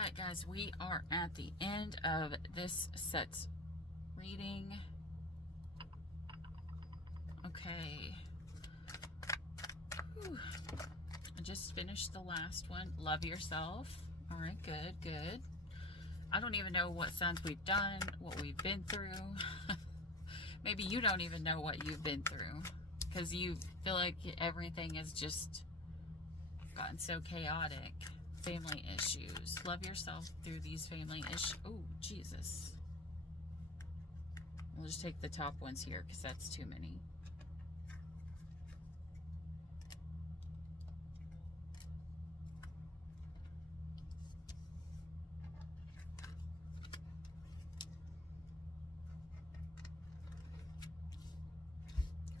Alright guys, we are at the end of this set's reading. Okay. Whew. I just finished the last one. Love yourself. Alright, good, good. I don't even know what signs we've done, what we've been through. Maybe you don't even know what you've been through, because you feel like everything has just gotten so chaotic. Family issues. Love yourself through these family issues. Oh, Jesus. We'll just take the top ones here because that's too many.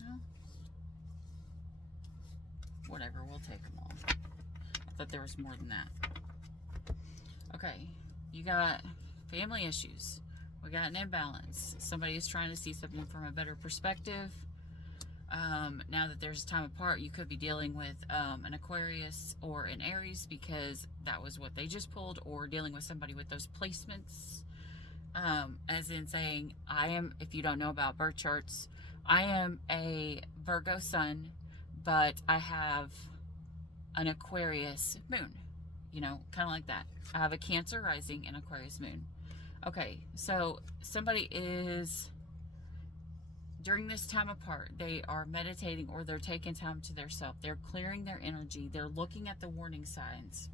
Well, whatever, we'll take them all. I thought there was more than that. Okay, you got family issues. We got an imbalance. Somebody is trying to see something from a better perspective. Now that there's a time apart, you could be dealing with an Aquarius or an Aries, because that was what they just pulled, or dealing with somebody with those placements. As in saying, if you don't know about birth charts, I am a Virgo sun, but I have an Aquarius moon, you know, kind of like that. I have a Cancer rising and Aquarius moon. Okay, so somebody is, during this time apart, they are meditating or they're taking time to themselves. They're clearing their energy. They're looking at the warning signs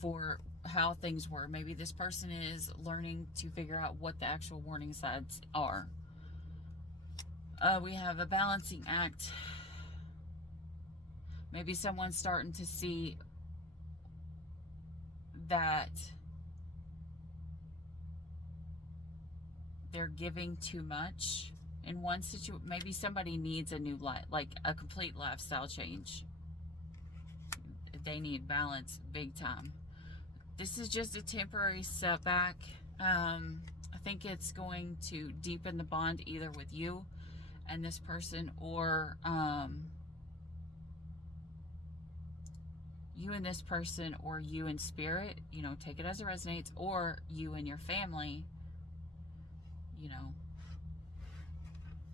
for how things were. Maybe this person is learning to figure out what the actual warning signs are. We have a balancing act. Maybe someone's starting to see that they're giving too much in one situation. Maybe somebody needs a new life, like a complete lifestyle change. They need balance big time. This is just a temporary setback. I think it's going to deepen the bond either with you and this person, or you and this person, or you and spirit, you know, take it as it resonates, or you and your family, you know.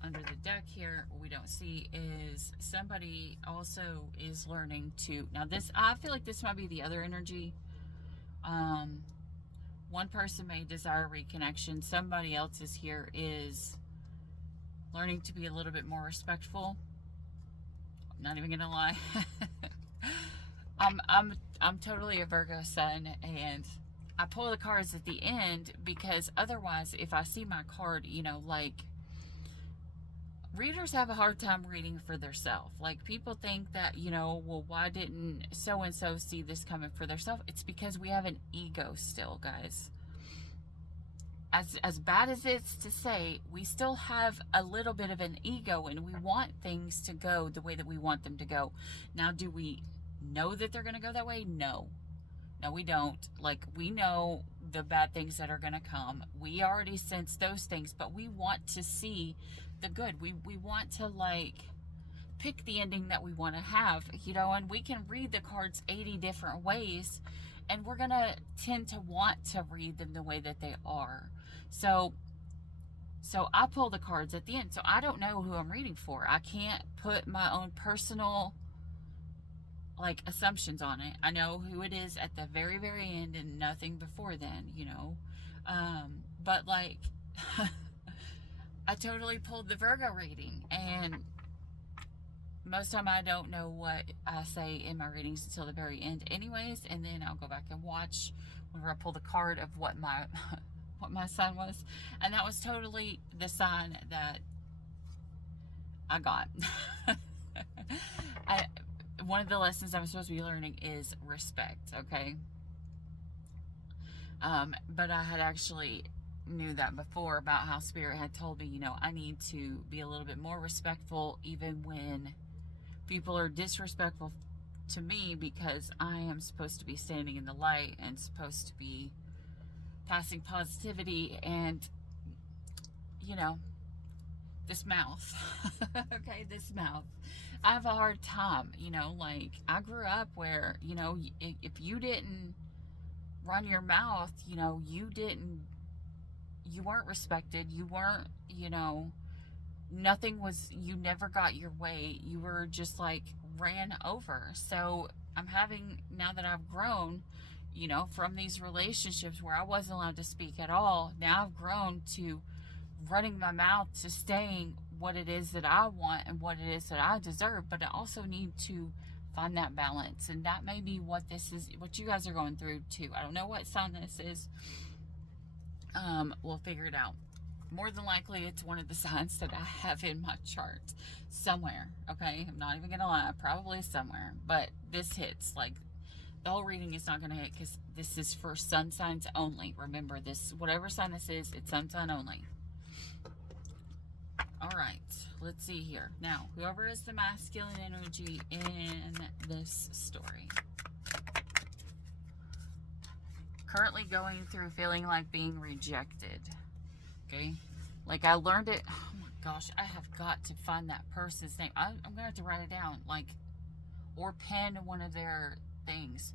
Under the deck here, what we don't see is somebody also is learning to, now this, I feel like this might be the other energy. One person may desire reconnection. Somebody else is here is learning to be a little bit more respectful. I'm not even gonna lie. I'm totally a Virgo sun, and I pull the cards at the end because otherwise, if I see my card, you know, like, readers have a hard time reading for themselves. Like, people think that, you know, well, why didn't so-and-so see this coming for themselves? It's because we have an ego still, guys. As bad as it's to say, we still have a little bit of an ego, and we want things to go the way that we want them to go. Now, do we know that they're going to go that way? No. No, we don't. Like, we know the bad things that are going to come. We already sense those things, but we want to see the good. We want to, like, pick the ending that we want to have, you know, and we can read the cards 80 different ways, and we're going to tend to want to read them the way that they are. So I pull the cards at the end. So I don't know who I'm reading for. I can't put my own personal, like, assumptions on it. I know who it is at the very, very end and nothing before then, you know. But, like, I totally pulled the Virgo reading, and most time I don't know what I say in my readings until the very end anyways, and then I'll go back and watch whenever I pull the card of what my what my sign was, and that was totally the sign that I got. One of the lessons I'm supposed to be learning is respect, okay? But I had actually knew that before, about how Spirit had told me, you know, I need to be a little bit more respectful even when people are disrespectful to me, because I am supposed to be standing in the light and supposed to be passing positivity, and, you know, this mouth, okay, this mouth. I have a hard time, like I grew up where, if you didn't run your mouth, you weren't respected. You weren't, nothing was, you never got your way. You were just like ran over. So I'm having, now that I've grown, from these relationships where I wasn't allowed to speak at all, now I've grown to running my mouth, to saying what it is that I want and what it is that I deserve. But I also need to find that balance. And that may be what this is, what you guys are going through too. I don't know what sign this is. We'll figure it out. More than likely, it's one of the signs that I have in my chart somewhere. Okay, I'm not even gonna lie, probably somewhere. But this hits. Like, the whole reading is not gonna hit because this is for sun signs only. Remember this, whatever sign this is, it's sun sign only. All right, let's see here. Now, whoever is the masculine energy in this story, currently going through feeling like being rejected. Okay, like I learned it. Oh my gosh, I have got to find that person's name. I'm gonna have to write it down, like, or pen one of their things.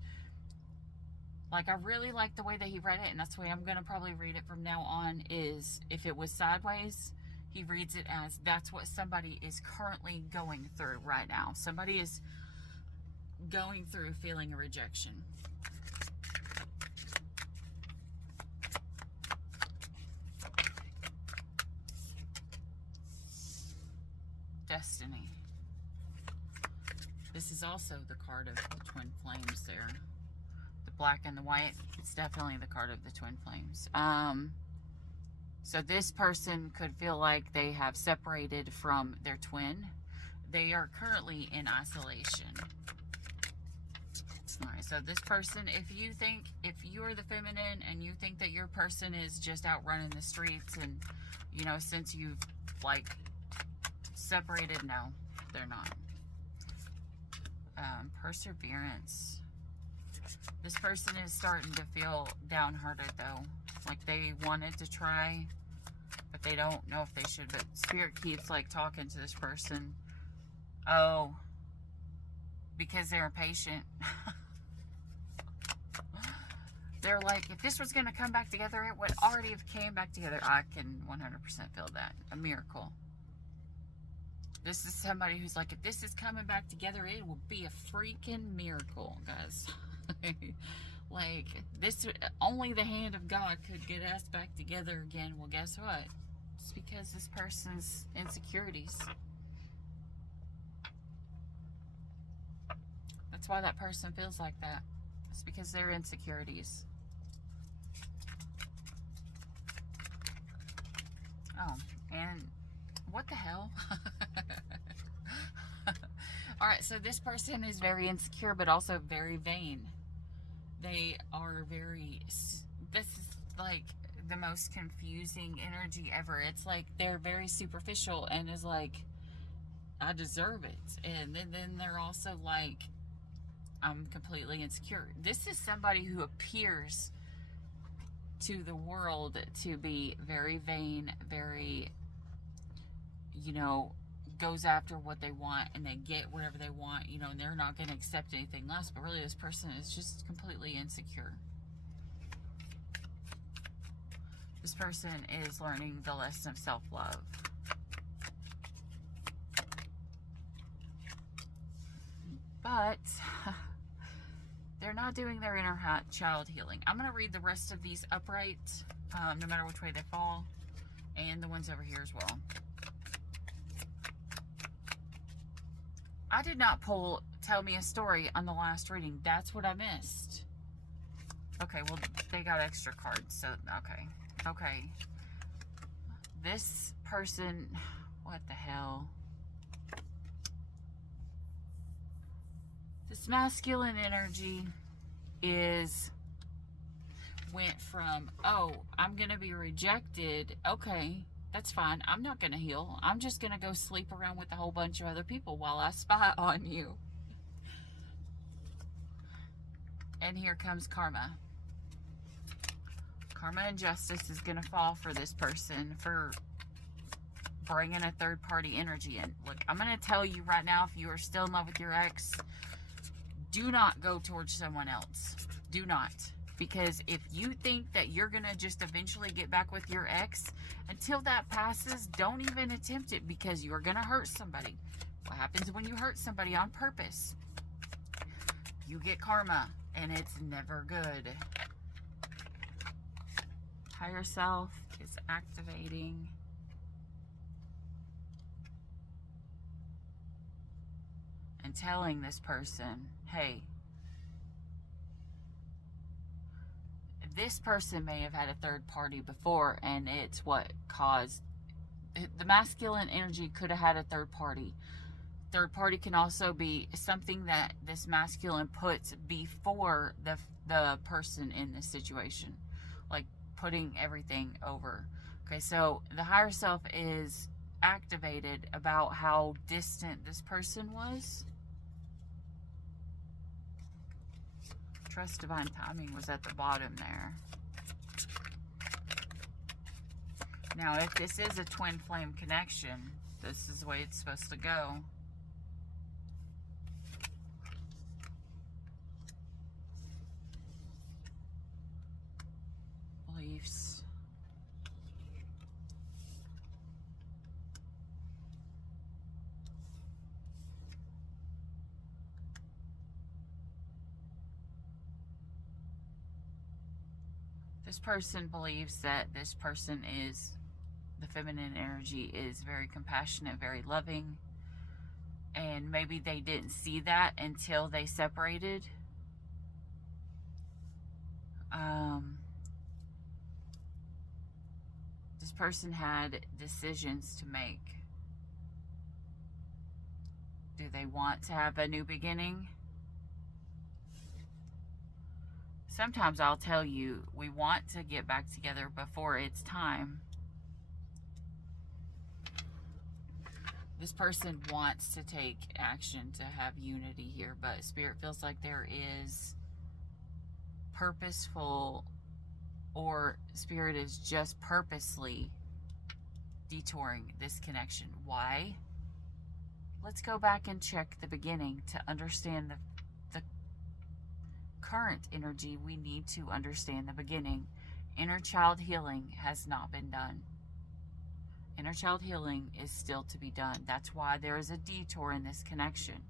Like, I really like the way that he read it, and that's the way I'm gonna probably read it from now on. Is if it was sideways, he reads it as that's what somebody is currently going through right now. Somebody is going through feeling a rejection. Destiny. This is also the card of the twin flames there. The black and the white. It's definitely the card of the twin flames. So this person could feel like they have separated from their twin. They are currently in isolation. Alright, so this person, if you are the feminine and you think that your person is just out running the streets and, since you've, like, separated, no, they're not. Perseverance. This person is starting to feel downhearted, though. Like, they wanted to try, but they don't know if they should. But Spirit keeps, like, talking to this person. Oh, because they're impatient. They're like, if this was going to come back together, it would already have came back together. I can 100% feel that. A miracle. This is somebody who's like, if this is coming back together, it will be a freaking miracle, guys. Like, this, only the hand of God could get us back together again. Well, guess what? It's because this person's insecurities. That's why that person feels like that. It's because they're insecurities. Oh, and what the hell? Alright, so this person is very insecure, but also very vain. They are very, this is like the most confusing energy ever. It's like they're very superficial and is like, I deserve it. And then they're also like, I'm completely insecure. This is somebody who appears to the world to be very vain, very, goes after what they want and they get whatever they want, and they're not going to accept anything less. But really, this person is just completely insecure. This person is learning the lesson of self-love. But they're not doing their inner child healing. I'm going to read the rest of these upright, no matter which way they fall, and the ones over here as well. I did not pull Tell Me a Story on the last reading. That's what I missed. Okay, well, they got extra cards, so, okay. Okay. This person, what the hell? This masculine energy went from, oh, I'm going to be rejected. Okay. That's fine. I'm not going to heal. I'm just going to go sleep around with a whole bunch of other people while I spy on you. And here comes karma. Karma and justice is going to fall for this person for bringing a third party energy in. Look, I'm going to tell you right now, if you are still in love with your ex, do not go towards someone else. Do not. Because if you think that you're going to just eventually get back with your ex, until that passes, don't even attempt it, because you're going to hurt somebody. What happens when you hurt somebody on purpose? You get karma, and it's never good. Higher self is activating. And telling this person, hey, this person may have had a third party before, and it's what caused the masculine energy. Could have had a third party. Third party can also be something that this masculine puts before the person in this situation, like putting everything over. Okay, so the higher self is activated about how distant this person was. Trust divine timing was at the bottom there. Now, if this is a twin flame connection, this is the way it's supposed to go. Beliefs. This person believes that this person is, the feminine energy is very compassionate, very loving, and maybe they didn't see that until they separated. This person had decisions to make. Do they want to have a new beginning? Sometimes I'll tell you, we want to get back together before it's time. This person wants to take action to have unity here, but Spirit feels like there is purposeful, or Spirit is just purposely detouring this connection. Why? Let's go back and check the beginning to understand the current energy. We need to understand the beginning. Inner child healing has not been done. Inner child healing is still to be done. That's why there is a detour in this connection.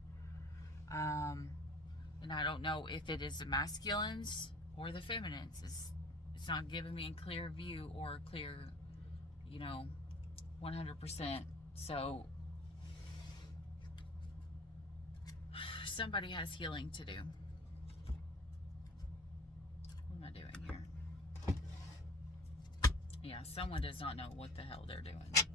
And I don't know if it is the masculines or the feminines. It's not giving me a clear view or a clear, 100%. So somebody has healing to do. What am I doing here? Yeah, someone does not know what the hell they're doing.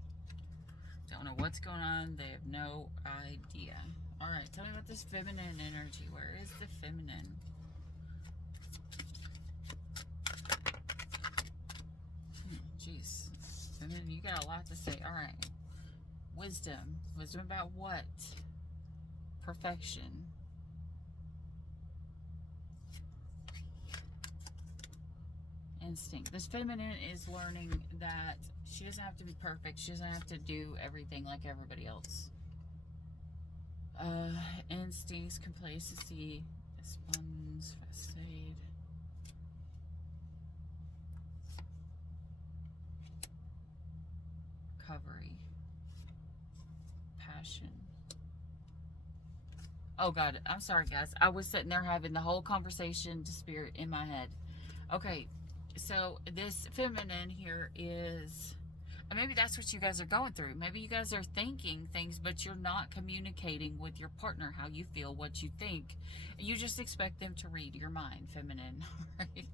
Don't know what's going on. They have no idea. All right, tell me about this feminine energy. Where is the feminine? Jeez. Feminine, you got a lot to say. All right. Wisdom. Wisdom about what? Perfection. Instinct. This feminine is learning that she doesn't have to be perfect. She doesn't have to do everything like everybody else. Instincts, complacency, abundance, facade. Recovery. Passion. Oh God, I'm sorry guys. I was sitting there having the whole conversation to Spirit in my head. Okay, so this feminine here is, maybe that's what you guys are going through. Maybe you guys are thinking things, but you're not communicating with your partner how you feel, what you think. You just expect them to read your mind, feminine. Right?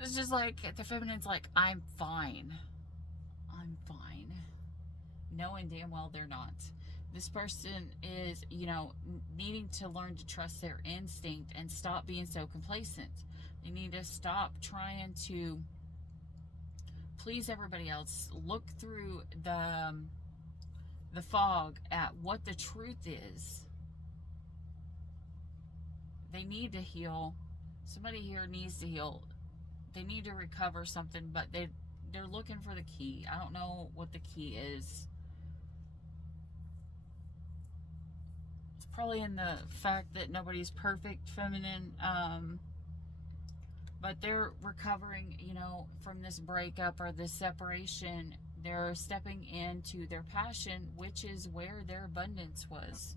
It's just like, the feminine's like, I'm fine. I'm fine. Knowing damn well they're not. This person is, needing to learn to trust their instinct and stop being so complacent. They need to stop trying to please everybody else. Look through the fog at what the truth is. They need to heal. Somebody here needs to heal. They need to recover something, but they're looking for the key. I don't know what the key is. It's probably in the fact that nobody's perfect, feminine. But they're recovering, you know, from this breakup or this separation. They're stepping into their passion, which is where their abundance was.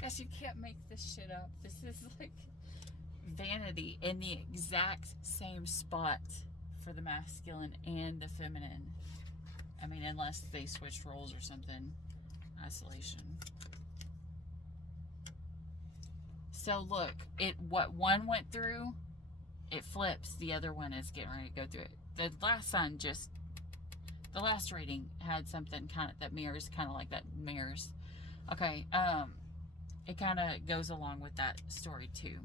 Guess you can't make this shit up. This is like vanity in the exact same spot for the masculine and the feminine. I mean, unless they switched roles or something. Isolation. So look, what one went through, it flips. The other one is getting ready to go through it. The last sign the last reading had something kind of that mirrors, kind of like that mirrors. Okay, it kind of goes along with that story too.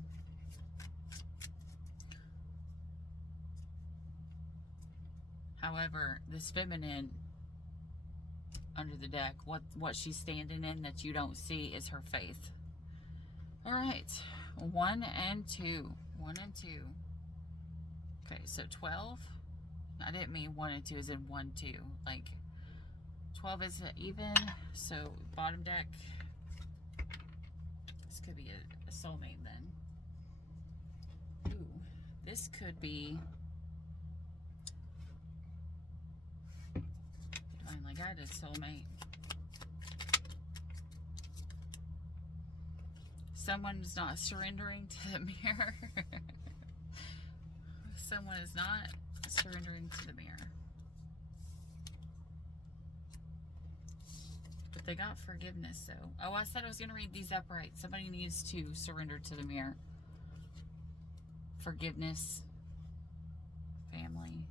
However, this feminine under the deck, what she's standing in that you don't see is her faith. All right, 1 and 2. 1 and 2. Okay, so 12. I didn't mean 1 and 2 as in 1, 2. Like 12 is even. So bottom deck. This could be a soulmate then. Ooh, this could be divinely guided soulmate. Someone's not surrendering to the mirror. Someone is not surrendering to the mirror. But they got forgiveness, though. Oh, I said I was going to read these upright. Somebody needs to surrender to the mirror. Forgiveness. Family.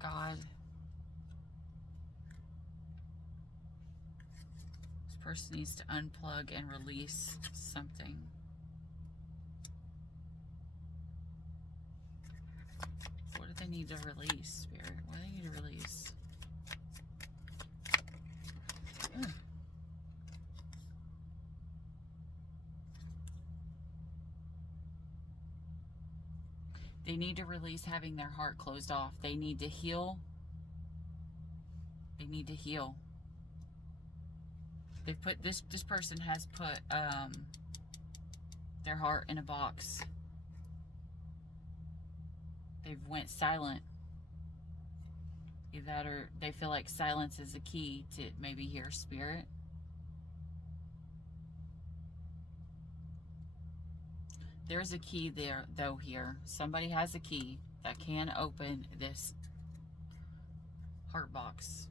God. Person needs to unplug and release something. What do they need to release, Spirit? What do they need to release? Ugh. They need to release having their heart closed off. They need to heal. They need to heal. They put this person has put their heart in a box. They've went silent. Either that or they feel like silence is the key to maybe hear spirit. There's a key there though here. Somebody has a key that can open this heart box.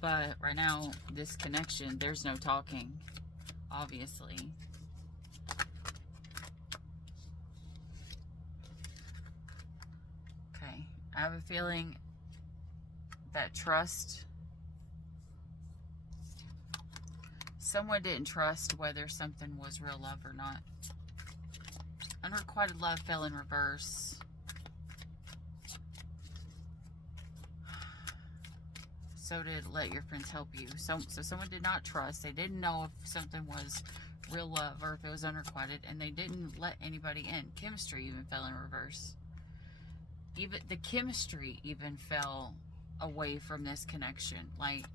But right now, this connection, there's no talking, obviously. Okay, I have a feeling that trust, someone didn't trust whether something was real love or not. Unrequited love fell in reverse. So did let your friends help you. So someone did not trust. They didn't know if something was real love or if it was unrequited, and they didn't let anybody in. Chemistry even fell in reverse. Even the chemistry even fell away from this connection. Like,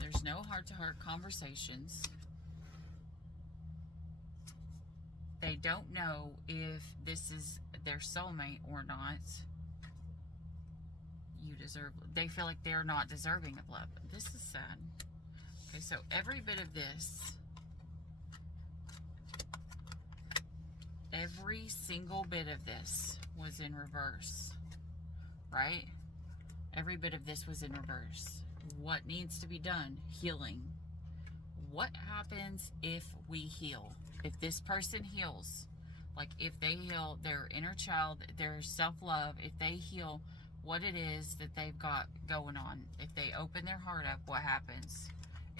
there's no heart-to-heart conversations. They don't know if this is their soulmate or not. You deserve. They feel like they're not deserving of love. This is sad. Okay, so every bit of this, every single bit of this was in reverse, right? Every bit of this was in reverse. What needs to be done? Healing. What happens if we heal? If this person heals, like if they heal their inner child, their self-love, if they heal what it is that they've got going on, if they open their heart up, what happens?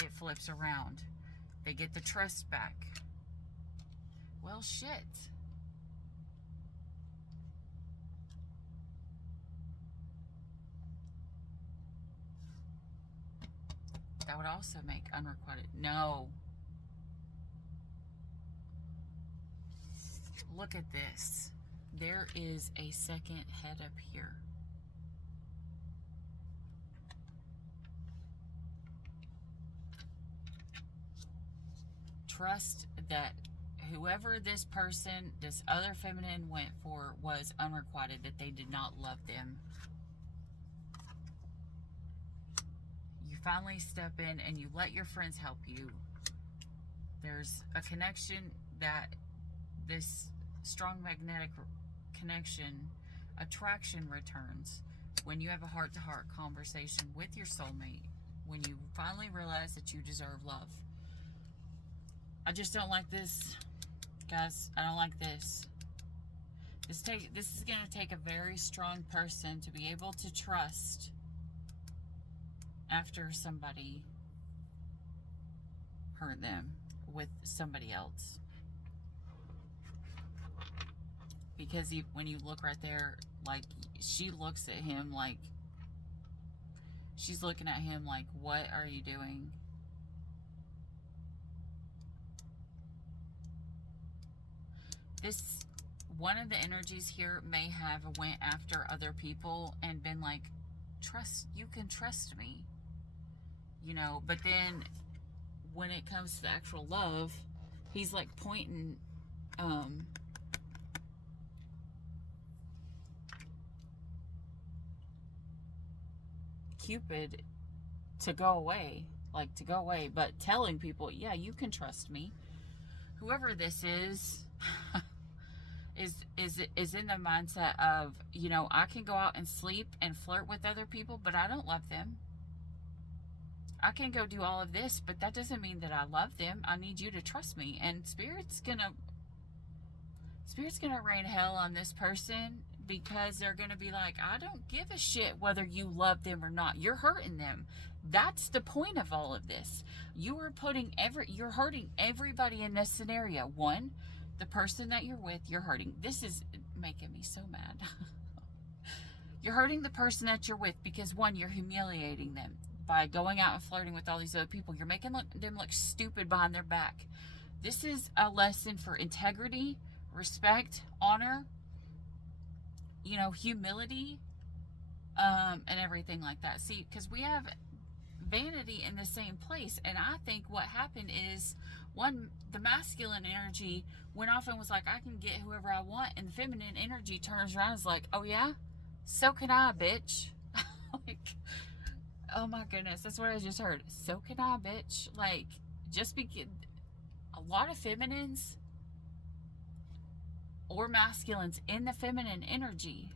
It flips around. They get the trust back. Well, shit. That would also make unrequited. No. Look at this. There is a second head up here. Trust that whoever this person, this other feminine went for was unrequited, that they did not love them. You finally step in and you let your friends help you. There's a connection, that this strong magnetic connection, attraction returns when you have a heart-to-heart conversation with your soulmate, when you finally realize that you deserve love. I just don't like this, guys. I don't like this. This is going to take a very strong person to be able to trust after somebody hurt them with somebody else. Because when you look right there, like, she looks at him like, she's looking at him like, what are you doing? This, one of the energies here may have went after other people and been like, you can trust me. You know, but then when it comes to the actual love, he's like pointing, Cupid to go away, but telling people, yeah, you can trust me. Whoever this is in the mindset of, you know, I can go out and sleep and flirt with other people, but I don't love them. I can go do all of this, but that doesn't mean that I love them. I need you to trust me. And Spirit's gonna rain hell on this person, because they're gonna be like, I don't give a shit whether you love them or not. You're hurting them. That's the point of all of this. You're hurting everybody in this scenario. One, the person that you're with, you're hurting. This is making me so mad. You're hurting the person that you're with because, one, you're humiliating them by going out and flirting with all these other people. You're making them look stupid behind their back. This is a lesson for integrity, respect, honor, you know, humility, and everything like that. See, because we have vanity in the same place, and I think what happened is, one, the masculine energy went off and was like, I can get whoever I want, and the feminine energy turns around and is like, oh yeah, so can I, bitch. Like, oh my goodness, that's what I just heard. So can I, bitch. Like, just because a lot of feminines or masculines in the feminine energy,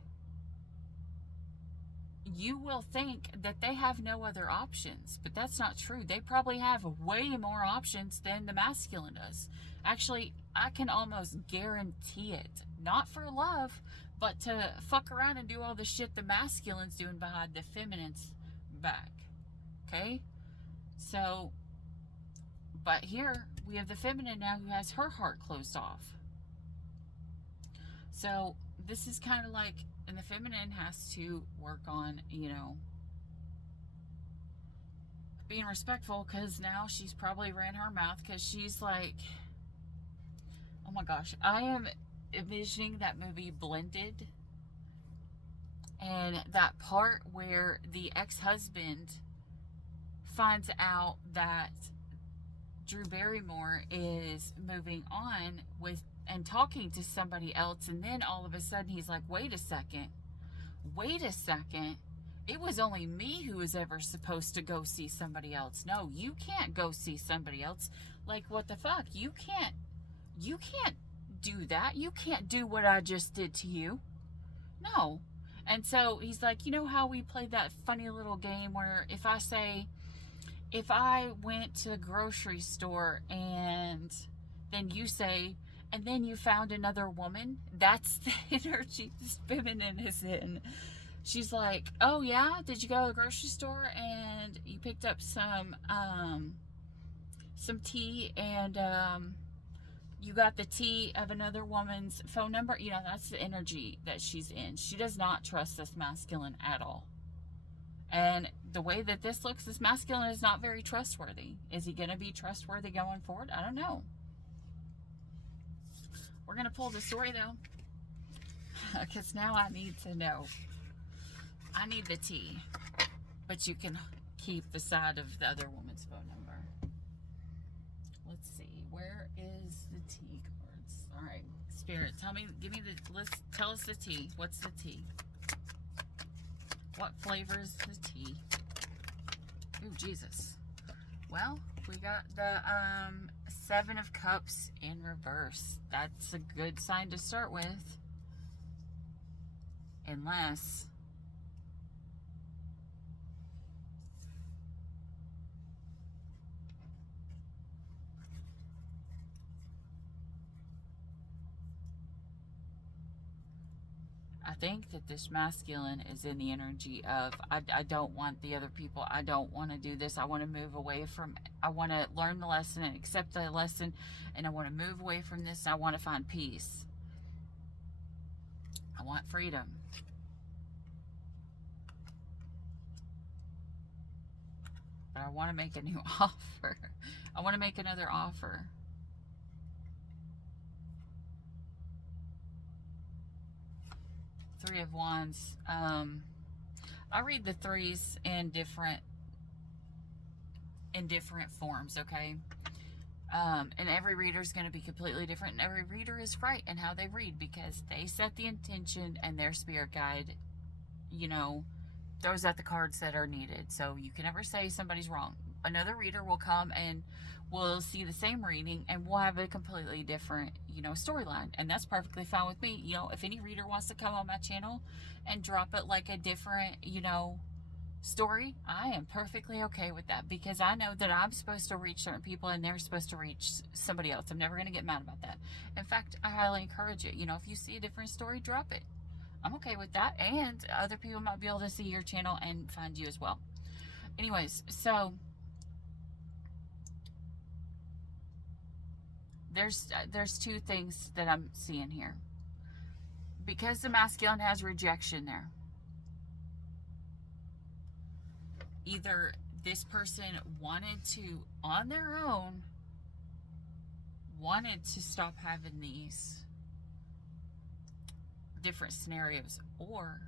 you will think that they have no other options, but that's not true. They probably have way more options than the masculine does. Actually, I can almost guarantee it. Not for love, but to fuck around and do all the shit the masculine's doing behind the feminine's back. Okay? So, but here we have the feminine now who has her heart closed off. So this is kind of like, and the feminine has to work on, you know, being respectful, because now she's probably ran her mouth, because she's like, oh my gosh, I am envisioning that movie Blended, and that part where the ex-husband finds out that Drew Barrymore is moving on with and talking to somebody else, and then all of a sudden he's like, wait a second, it was only me who was ever supposed to go see somebody else. No, you can't go see somebody else. Like, what the fuck? You can't do that. You can't do what I just did to you. No. And so he's like, you know how we played that funny little game where if I went to the grocery store and then you say, and then you found another woman, that's the energy this feminine is in. She's like, oh yeah, did you go to the grocery store and you picked up some some tea, and you got the tea of another woman's phone number. You know, that's the energy that she's in. She does not trust this masculine at all. And the way that this looks, this masculine is not very trustworthy. Is he going to be trustworthy going forward? I don't know. We're going to pull the story, though, because now I need to know. I need the tea, but you can keep the side of the other woman's phone number. Let's see. Where is the tea cards? All right. Spirit, tell us the tea. What's the tea? What flavors the tea? Ooh, Jesus. Well, we got the Seven of Cups in reverse. That's a good sign to start with. Unless I think that this masculine is in the energy of, I don't want the other people. I don't want to do this. I want to move away from, I want to learn the lesson and accept the lesson, and I want to move away from this. I want to find peace. I want freedom. But I want to make a new offer. I want to make another offer. Three of Wands. I read the threes in different forms, okay? And every reader is going to be completely different, and every reader is right in how they read, because they set the intention, and their spirit guide, you know, throws out the cards that are needed. So you can never say somebody's wrong. Another reader will come and we'll see the same reading, and we'll have a completely different, you know, storyline. And that's perfectly fine with me. You know, if any reader wants to come on my channel and drop it like a different, you know, story, I am perfectly okay with that, because I know that I'm supposed to reach certain people and they're supposed to reach somebody else. I'm never going to get mad about that. In fact, I highly encourage it. You know, if you see a different story, drop it. I'm okay with that, and other people might be able to see your channel and find you as well. Anyways, so there's two things that I'm seeing here. Because the masculine has rejection there, either this person wanted to, on their own, wanted to stop having these different scenarios, or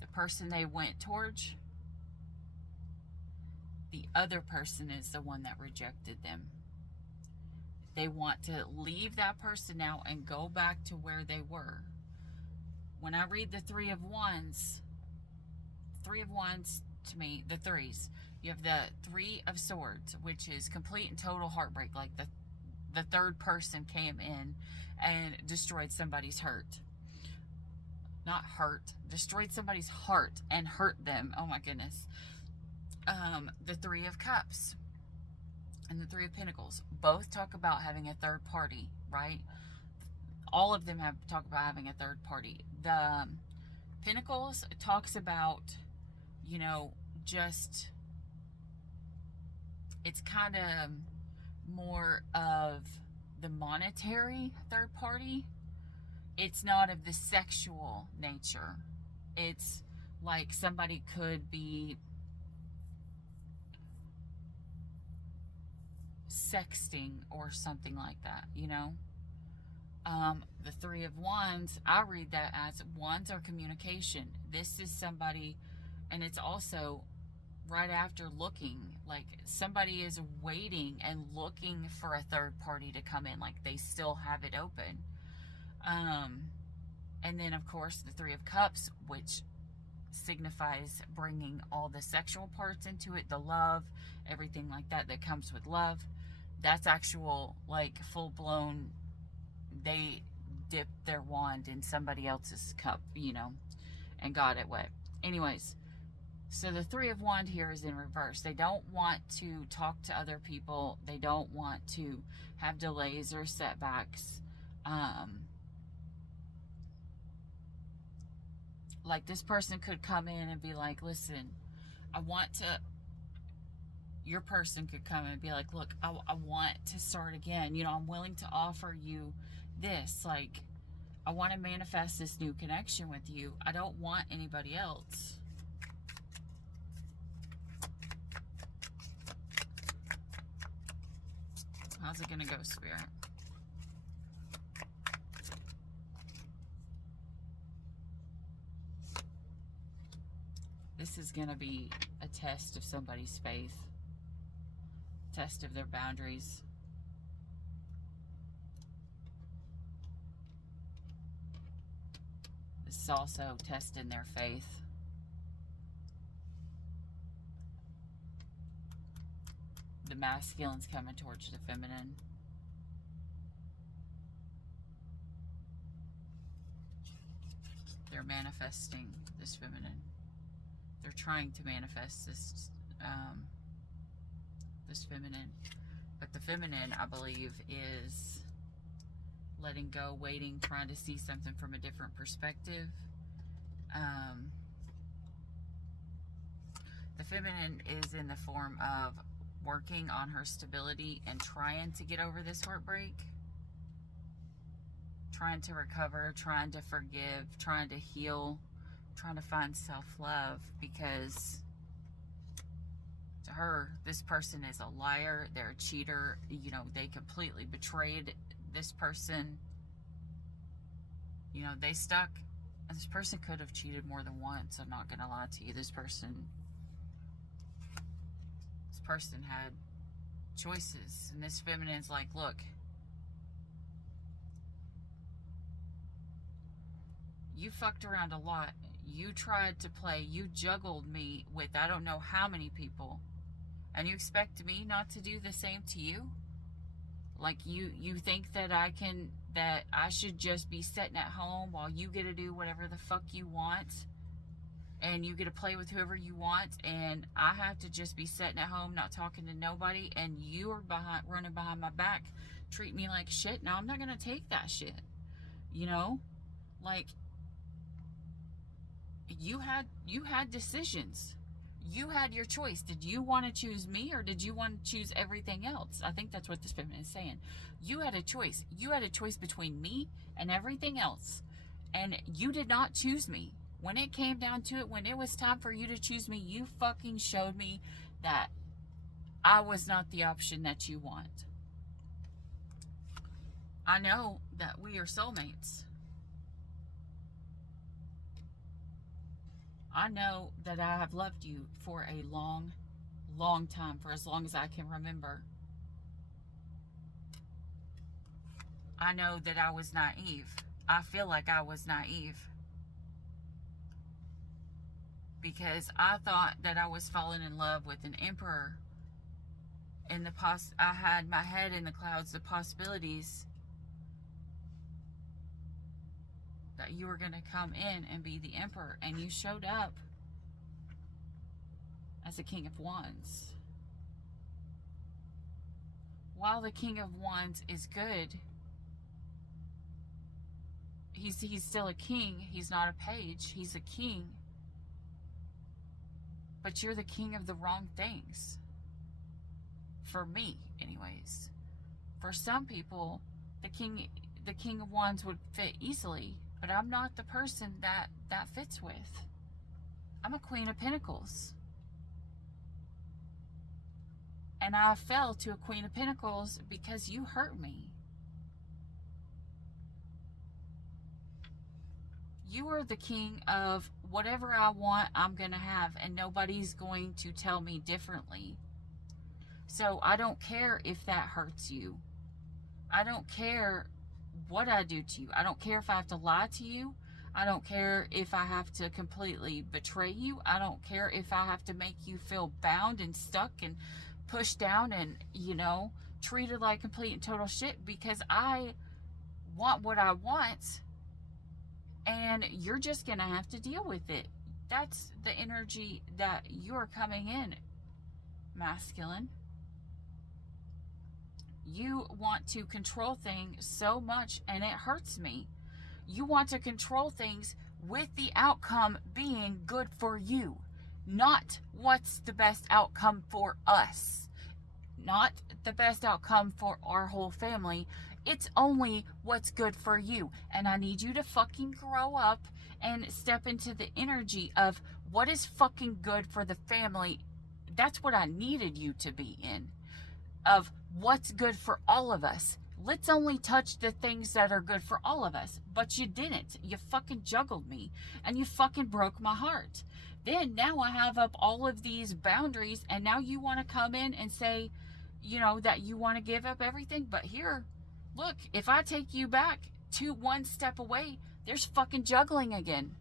the person they went towards, the other person is the one that rejected them. They want to leave that person now and go back to where they were. When I read the Three of Wands to me, the threes, you have the Three of Swords, which is complete and total heartbreak, like the third person came in and destroyed somebody's destroyed somebody's heart and hurt them. Oh my goodness. The Three of Cups and the Three of Pentacles both talk about having a third party, right? All of them talk about having a third party. The Pentacles talks about, you know, just, it's kind of more of the monetary third party. It's not of the sexual nature. It's like somebody could be sexting or something like that, you know. The Three of Wands, I read that as wands are communication. This is somebody, and it's also right after looking, like somebody is waiting and looking for a third party to come in, like they still have it open. And then of course the Three of Cups, which signifies bringing all the sexual parts into it, the love, everything like that comes with love. That's actual, like, full-blown, they dipped their wand in somebody else's cup, you know, and got it wet. Anyways, so the Three of Wands here is in reverse. They don't want to talk to other people. They don't want to have delays or setbacks. Like, this person could come in and be like, listen, I want to, your person could come and be like, look, I want to start again. You know, I'm willing to offer you this. Like, I want to manifest this new connection with you. I don't want anybody else. How's it going to go, Spirit? This is going to be a test of somebody's faith. Test of their boundaries. This is also testing their faith. The masculine's coming towards the feminine. They're manifesting this feminine. They're trying to manifest this this feminine. But the feminine, I believe, is letting go, waiting, trying to see something from a different perspective. The feminine is in the form of working on her stability and trying to get over this heartbreak, trying to recover, trying to forgive, trying to heal, trying to find self-love, because to her, this person is a liar, they're a cheater, you know, they completely betrayed this person. You know, they stuck, and this person could have cheated more than once. I'm not gonna lie to you. This person had choices, and this feminine's like, look, you fucked around a lot. You tried to play, you juggled me with I don't know how many people, and you expect me not to do the same to you? Like, you think that I should just be sitting at home while you get to do whatever the fuck you want, and you get to play with whoever you want, and I have to just be sitting at home not talking to nobody, and you are running behind my back, treat me like shit? No, I'm not gonna take that shit. You know, like, you had decisions. You had your choice. Did you want to choose me, or did you want to choose everything else? I think that's what this feminine is saying. You had a choice. You had a choice between me and everything else, and you did not choose me. When it came down to it, when it was time for you to choose me, you fucking showed me that I was not the option that you want. I know that we are soulmates. I know that I have loved you for a long, long time, for as long as I can remember. I know that I was naive. I feel like I was naive, because I thought that I was falling in love with an emperor, and I had my head in the clouds, the possibilities that you were going to come in and be the emperor, and you showed up as the King of Wands. While the King of Wands is good, he's still a king. He's not a page. He's a king. But you're the king of the wrong things. For me, anyways. For some people, the King of Wands would fit easily, but I'm not the person that fits with. I'm a Queen of Pentacles. And I fell to a Queen of Pentacles because you hurt me. You are the king of whatever I want, I'm going to have, and nobody's going to tell me differently. So I don't care if that hurts you. I don't care what I do to you. I don't care if I have to lie to you. I don't care if I have to completely betray you. I don't care if I have to make you feel bound and stuck and pushed down and, you know, treated like complete and total shit, because I want what I want, and you're just gonna have to deal with it. That's the energy that you're coming in, masculine. You want to control things so much, and it hurts me. You want to control things with the outcome being good for you. not what's the best outcome for us, not the best outcome for our whole family. It's only what's good for you. And I need you to fucking grow up and step into the energy of what is fucking good for the family. That's what I needed you to be in, of what's good for all of us. Let's only touch the things that are good for all of us. But you didn't. You fucking juggled me and you fucking broke my heart. Then now I have up all of these boundaries, and now you want to come in and say, you know, that you want to give up everything. But here, look, if I take you back to one step away, there's fucking juggling again.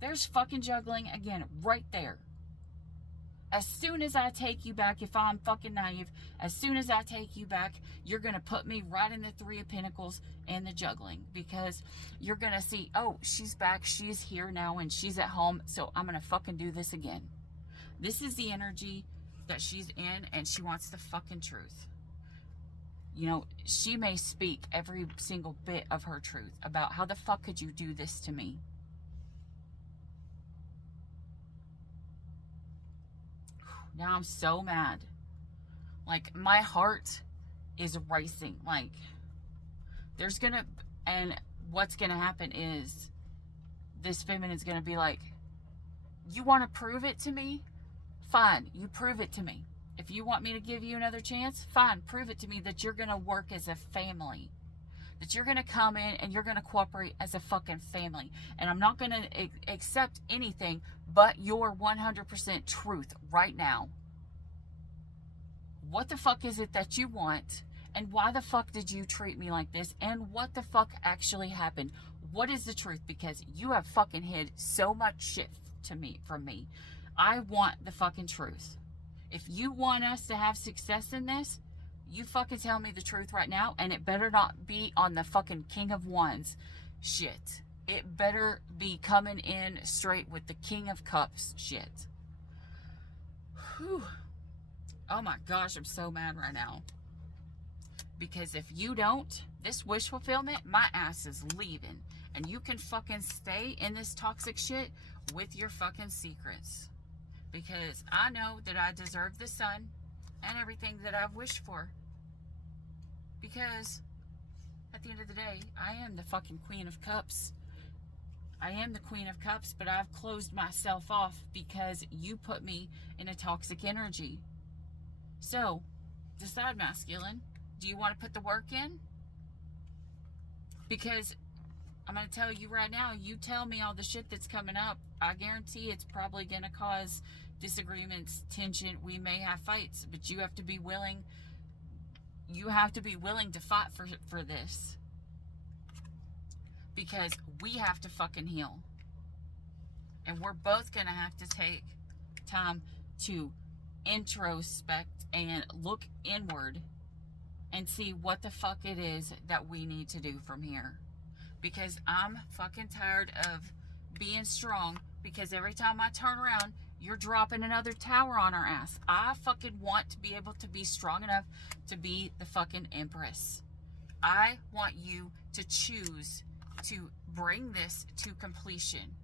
There's fucking juggling again right there. As soon as I take you back, if I'm fucking naive, as soon as I take you back, you're going to put me right in the Three of Pentacles and the juggling, because you're going to see, oh, she's back, she's here now, and she's at home, so I'm going to fucking do this again. This is the energy that she's in, and she wants the fucking truth. You know, she may speak every single bit of her truth about how the fuck could you do this to me? Now I'm so mad. Like, my heart is racing. Like, there's gonna, and what's gonna happen is this feminine's gonna be like, you want to prove it to me? Fine, you prove it to me. If you want me to give you another chance, fine, prove it to me that you're gonna work as a family. That you're gonna come in and you're gonna cooperate as a fucking family. And I'm not gonna accept anything but your 100% truth right now. What the fuck is it that you want? And why the fuck did you treat me like this? And what the fuck actually happened? What is the truth? Because you have fucking hid so much shit from me. I want the fucking truth. If you want us to have success in this, you fucking tell me the truth right now, and it better not be on the fucking King of Wands shit. It better be coming in straight with the King of Cups shit. Whew. Oh my gosh, I'm so mad right now. Because if you don't, this wish fulfillment, my ass is leaving. And you can fucking stay in this toxic shit with your fucking secrets. Because I know that I deserve the sun and everything that I've wished for. Because at the end of the day, I am the fucking Queen of Cups. I am the Queen of Cups, but I've closed myself off because you put me in a toxic energy. So, decide, masculine. Do you want to put the work in? Because I'm going to tell you right now, you tell me all the shit that's coming up, I guarantee it's probably going to cause disagreements, tension. We may have fights, but you have to be willing. You have to be willing to fight for this. Because we have to fucking heal. And we're both going to have to take time to introspect and look inward and see what the fuck it is that we need to do from here. Because I'm fucking tired of being strong, because every time I turn around, you're dropping another tower on our ass. I fucking want to be able to be strong enough to be the fucking empress. I want you to choose to bring this to completion.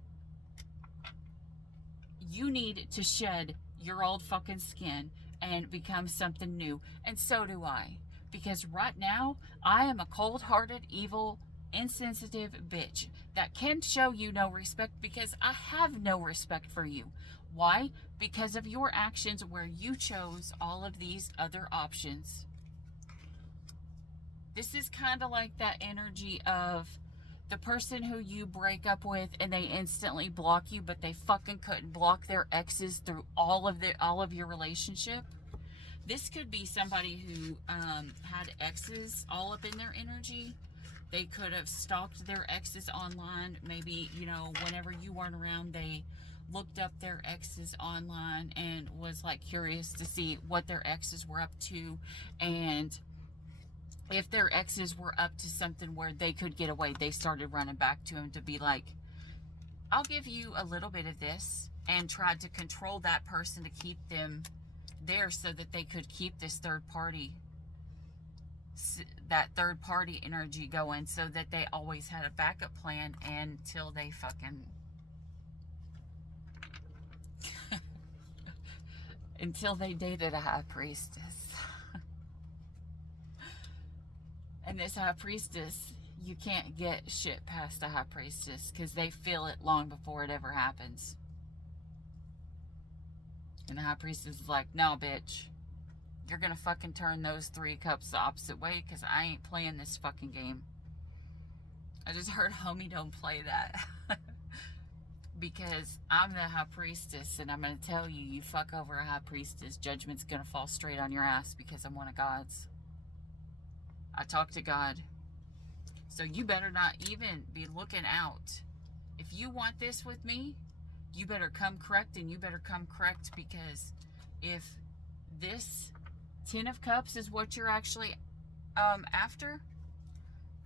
You need to shed your old fucking skin and become something new. And so do I. Because right now, I am a cold-hearted, evil, insensitive bitch that can show you no respect, because I have no respect for you. Why? Because of your actions where you chose all of these other options. This is kind of like that energy of the person who you break up with and they instantly block you, but they fucking couldn't block their exes through all of your relationship. This could be somebody who had exes all up in their energy. They could have stalked their exes online. Maybe, you know, whenever you weren't around, they looked up their exes online and was like curious to see what their exes were up to. And if their exes were up to something where they could get away, they started running back to him to be like, I'll give you a little bit of this, and tried to control that person to keep them there so that they could keep this third party energy going, so that they always had a backup plan until they fucking until they dated a high priestess. And this high priestess, you can't get shit past a high priestess because they feel it long before it ever happens. And the high priestess is like, no, bitch. You're gonna fucking turn those 3 cups the opposite way because I ain't playing this fucking game. I just heard homie don't play that. Because I'm the high priestess and I'm gonna tell you, you fuck over a high priestess, judgment's gonna fall straight on your ass because I'm one of God's. I talk to God. So you better not even be looking out. If you want this with me, you better come correct, and you better come correct, because if this 10 of Cups is what you're actually after,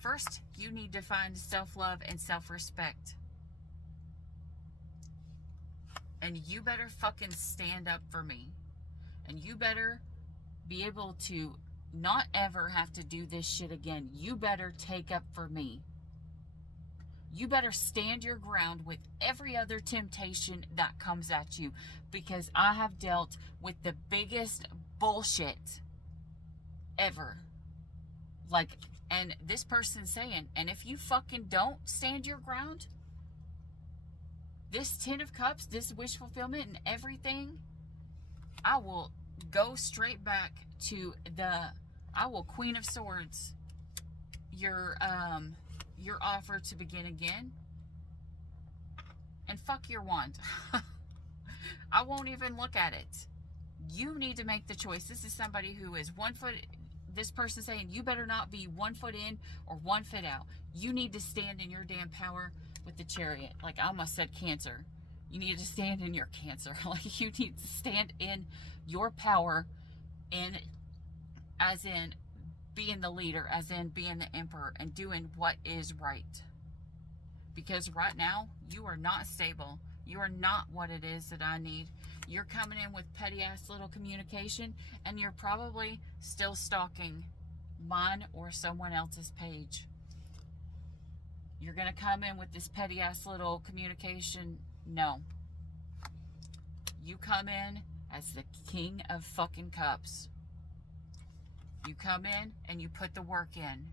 first you need to find self-love and self-respect. And you better fucking stand up for me. And you better be able to not ever have to do this shit again. You better take up for me. You better stand your ground with every other temptation that comes at you, because I have dealt with the biggest bullshit ever. Like, and this person's saying, and if you fucking don't stand your ground, this 10 of Cups, this wish fulfillment and everything, I will go straight back to I will Queen of Swords your offer to begin again, and fuck your wand. I won't even look at it. You need to make the choice. This is somebody who is 1 foot, this person saying you better not be 1 foot in or 1 foot out. You need to stand in your damn power with the Chariot. Like I almost said Cancer. You need to stand in your Cancer. Like you need to stand in your power, as in being the leader, as in being the emperor and doing what is right. Because right now, you are not stable. You are not what it is that I need. You're coming in with petty ass little communication, and you're probably still stalking mine or someone else's page. You're gonna come in with this petty ass little communication. No. You come in as the King of fucking Cups. You come in and you put the work in,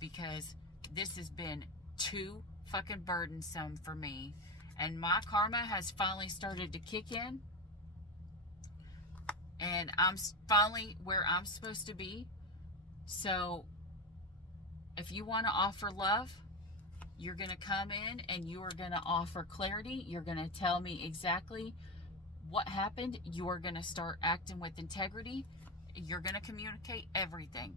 because this has been too fucking burdensome for me, and my karma has finally started to kick in, and I'm finally where I'm supposed to be. So if you want to offer love, you're going to come in and you are going to offer clarity. You're going to tell me exactly what happened. You are going to start acting with integrity. You're going to communicate everything.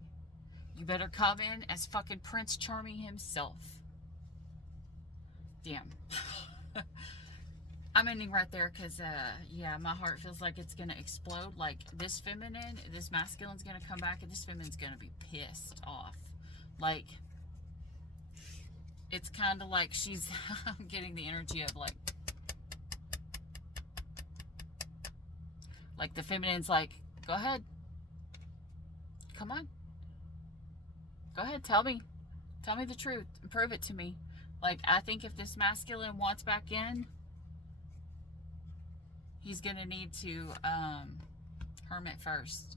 You better come in as fucking Prince Charming himself. Damn. I'm ending right there because, yeah, my heart feels like it's going to explode. Like, this feminine, this masculine's going to come back, and this feminine's going to be pissed off. Like, it's kind of like she's, I'm getting the energy of, like the feminine's like, go ahead. Come on. Go ahead, tell me. Tell me the truth. Prove it to me. Like, I think if this masculine wants back in, he's going to need to hermit first.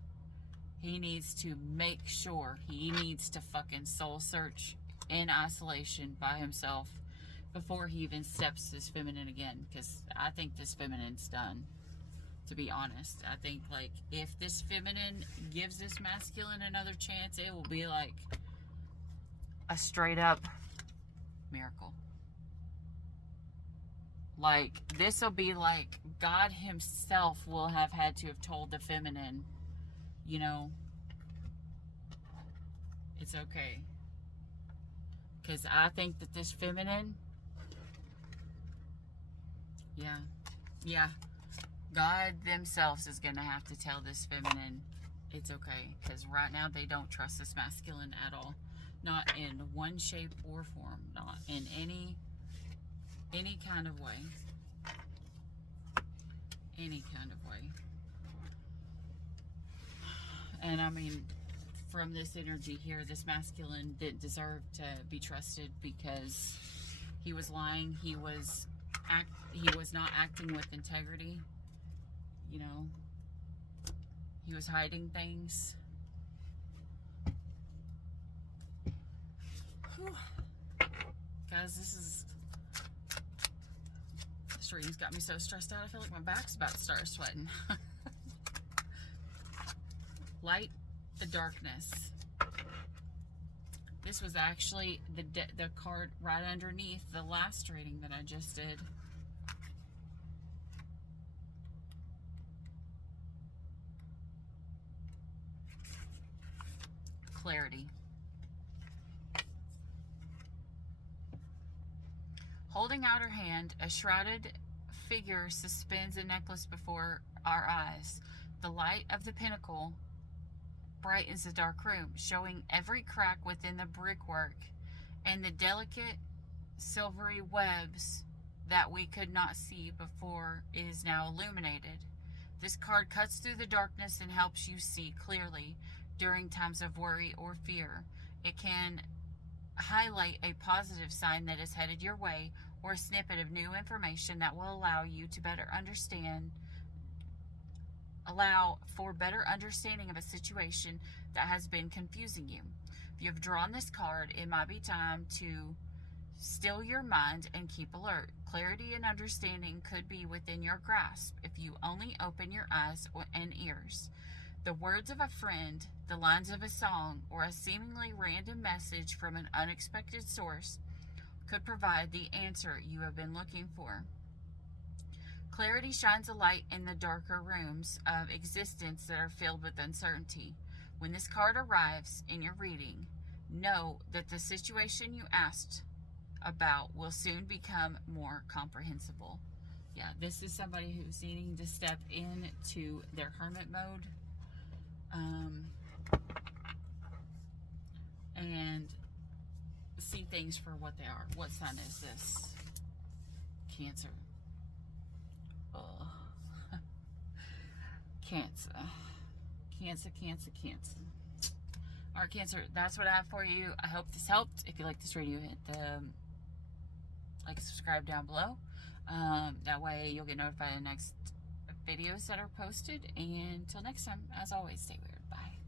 He needs to make sure. He needs to fucking soul search in isolation by himself before he even steps this feminine again. Because I think this feminine's done, to be honest. I think, like, if this feminine gives this masculine another chance, it will be like a straight up miracle. Like, this will be like God himself will have had to have told the feminine, you know, it's okay. Because I think that this feminine, yeah, God themselves is going to have to tell this feminine it's okay. Because right now they don't trust this masculine at all. Not in one shape or form. Not in any kind of way. Any kind of way. And I mean, from this energy here, this masculine didn't deserve to be trusted, because he was lying. He was not acting with integrity. you know, he was hiding things. Whew. Guys, this reading's got me so stressed out. I feel like my back's about to start sweating. Light the darkness. This was actually the card right underneath the last reading that I just did. Clarity. Holding out her hand, a shrouded figure suspends a necklace before our eyes. The light of the pinnacle brightens the dark room, showing every crack within the brickwork and the delicate silvery webs that we could not see before is now illuminated. This card cuts through the darkness and helps you see clearly during times of worry or fear. It can highlight a positive sign that is headed your way, or a snippet of new information that will allow for better understanding of a situation that has been confusing you. If you have drawn this card, it might be time to still your mind and keep alert. Clarity and understanding could be within your grasp if you only open your eyes and ears. The words of a friend, the lines of a song, or a seemingly random message from an unexpected source could provide the answer you have been looking for. Clarity shines a light in the darker rooms of existence that are filled with uncertainty. When this card arrives in your reading, know that the situation you asked about will soon become more comprehensible. Yeah, this is somebody who's needing to step into their hermit mode. And see things for what they are. What sign is this? Cancer. Cancer. Cancer. All right, Cancer, that's what I have for you. I hope this helped. If you like this video, hit the like and subscribe down below. That way you'll get notified of the next videos that are posted. And until next time, as always, stay weird. Bye.